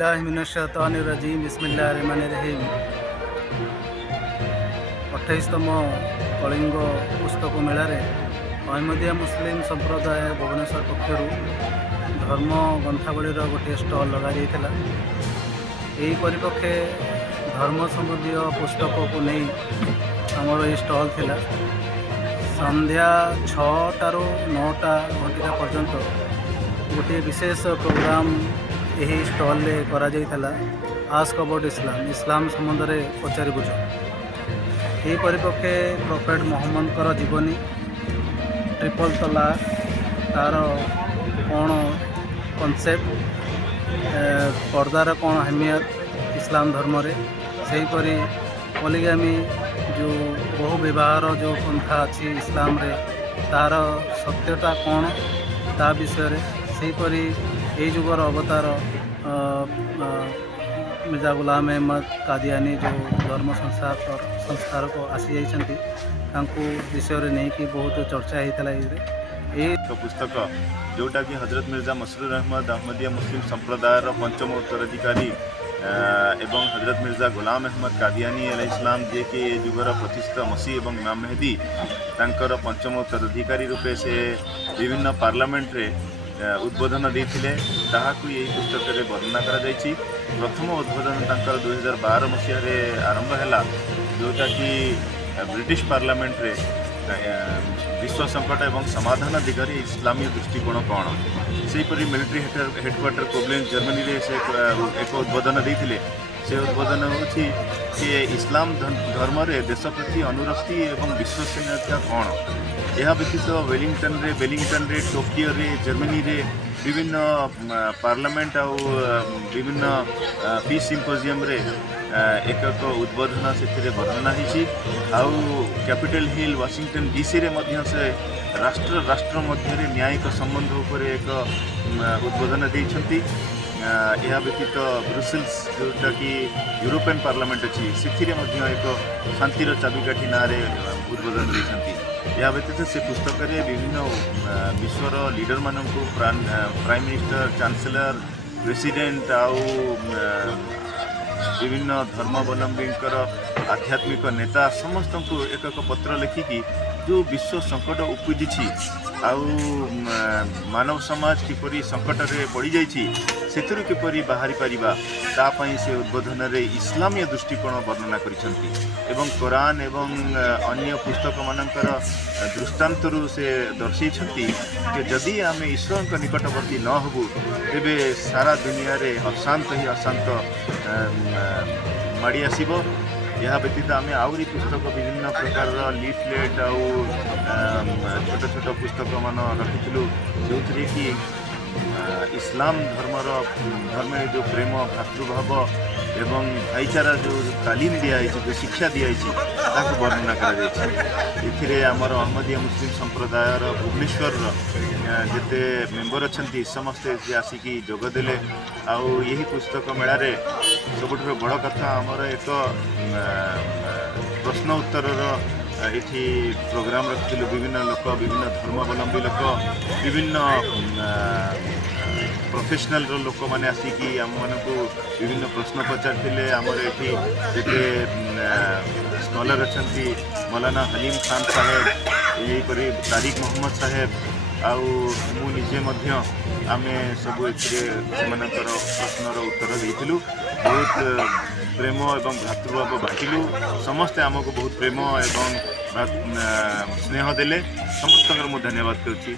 बिस्मिल्लाहिमिनश्शैतानिर्रजीम बिस्मिल्लाहिर्रहमानिर्रहीम 28तम कलिंग पुस्तक मेलार अहमदिया मुस्लिम संप्रदाय भुवनेश्वर पक्षर धर्म ग्रंथावली गोटे स्टल लगा यही परिप्रेक्षे धर्म संबंधी पुस्तक को नहीं आमर ये स्टल थिला संध्या 6टारू 9टा घंटा पर्यंत गोटे विशेष प्रोग्राम यही स्टल करा आस्क अबाउट इस्लाम संबंध में पचारि बुझ यही परिप्रेक्षे प्रॉफेट मोहम्मद जीवनी ट्रिपल तलाक तार कौन कॉन्सेप्ट पर्दार कौन अहमियत इस्लाम धर्म रे सेहीपरि पॉलीगामी जो बहु विवाहर जो पंथा अच्छी इस्लाम रे तार सत्यता कौन ता विषय सेहीपरि यही जुगर अवतार मिर्जा गुलाम अहमद कादियानी जो धर्म संस्कार को आसी जाइछंती तांको विषय रे नहीं कि बहुत चर्चा होता ये पुस्तक जोटा कि हजरत मिर्जा मसरूर अहमद अहमदिया मुस्लिम संप्रदाय पंचम उत्तराधिकारी एवं हजरत मिर्जा गुलाम अहमद कादियानी अलैहिस्सलाम जे कि जुगर प्रतिष्ठित मसीह एवं इमाम मेहदी तांकर पंचम उत्तराधिकारी रूपे से विभिन्न पार्लियामेंट रे उद्बोधन देते ताकू यही पुस्तक में वर्णना करा प्रथम उद्बोधन तांकर 2012 मसीह आरंभ है जोटा कि ब्रिटिश पार्लियामेंट रे विश्व संकट एवं समाधान दिगरे इस्लामीय दृष्टिकोण कौन सेपरी मिलिट्री हेडक्वार्टर कोब्लेंस जर्मनी रे से एक उद्बोधन देते से उद्बोधन होछि कि इस्लाम धर्म रे देश प्रति अनुरक्ति एवं विश्वसनीयता कौन यह व्यतीत वेलिंगटन रे टोकियो रे जर्मनी रे विभिन्न पार्लियामेंट आउ विभिन्न पीस सिम्पोजियम रे एक उद्बोधन से वर्णना होती आउ कैपिटल हिल वाशिंगटन डीसी रे मध्य से राष्ट्र मध्य न्यायिक संबंध उपर एक उद्बोधन देइछंती यह व्यतीत ब्रुसेल्स जोटा कि यूरोपियन पार्लियामेंट अच्छी से एक शांतिर चाबिकाठी ना उद्बोधन देइछंती यह व्यतीत से पुस्तक में विभिन्न विश्वर लीडर मानक प्राइम मिनिस्टर चांसलर प्रेसिडेंट आउ विभिन्न धर्मावलंबी आध्यात्मिक नेता समस्त को एक पत्र लिखिकी जो विश्व संकट उपजी आउ मानव समाज किपरि संकट रे पड़ी जाइछि सेतुरु किपरि बाहरी परिबा तापई से उद्बोधन रे इस्लामीय दृष्टिकोण वर्णना करिसंती एवं कुरान एवं अन्य पुस्तक मानकर दृष्टांतरु से दर्शैछंती कि जदि आमे ईश्वर के निकटवर्ती न होबु तेबे सारा दुनिया रे अशांत ही अशांत माड़ी आसीबो यह व्यतीत आम आहरी पुस्तक विभिन्न प्रकार लीफलेट आउ छोट छोट पुस्तक मान रखी जो थी कि इस्लाम धर्म जो प्रेम भातृभाव एवं भाईचारा जो तालीम दिखाई जो शिक्षा दिखाई वर्णना करमर अहमदिया मुस्लिम संप्रदाय भुवनेश्वर जिते मेम्बर अच्छा समस्ते आसिकी जोगदेले आउ यही पुस्तक मेलार सबुठ बड़ कथा आमर एक प्रश्न उत्तर ये प्रोग्राम रखिलु विभिन्न लोक विभिन्न धर्मावलंबी लोक विभिन्न प्रोफेशनल लोक मैंने आसिकी आम मानू विभिन्न प्रश्न पचारे आमर ये जिते स्कॉलर अच्छा मौलाना हलीम खान साहेब यहीपरि तारिक मोहम्मद साहेब आउ मुझे आमे सबू प्रश्नर उत्तर देलु बहुत प्रेम एवं भ्रातृभाव बांटिलु समस्ते आमको बहुत प्रेम एवं स्नेह देले समस्त धन्यवाद करुच्ची।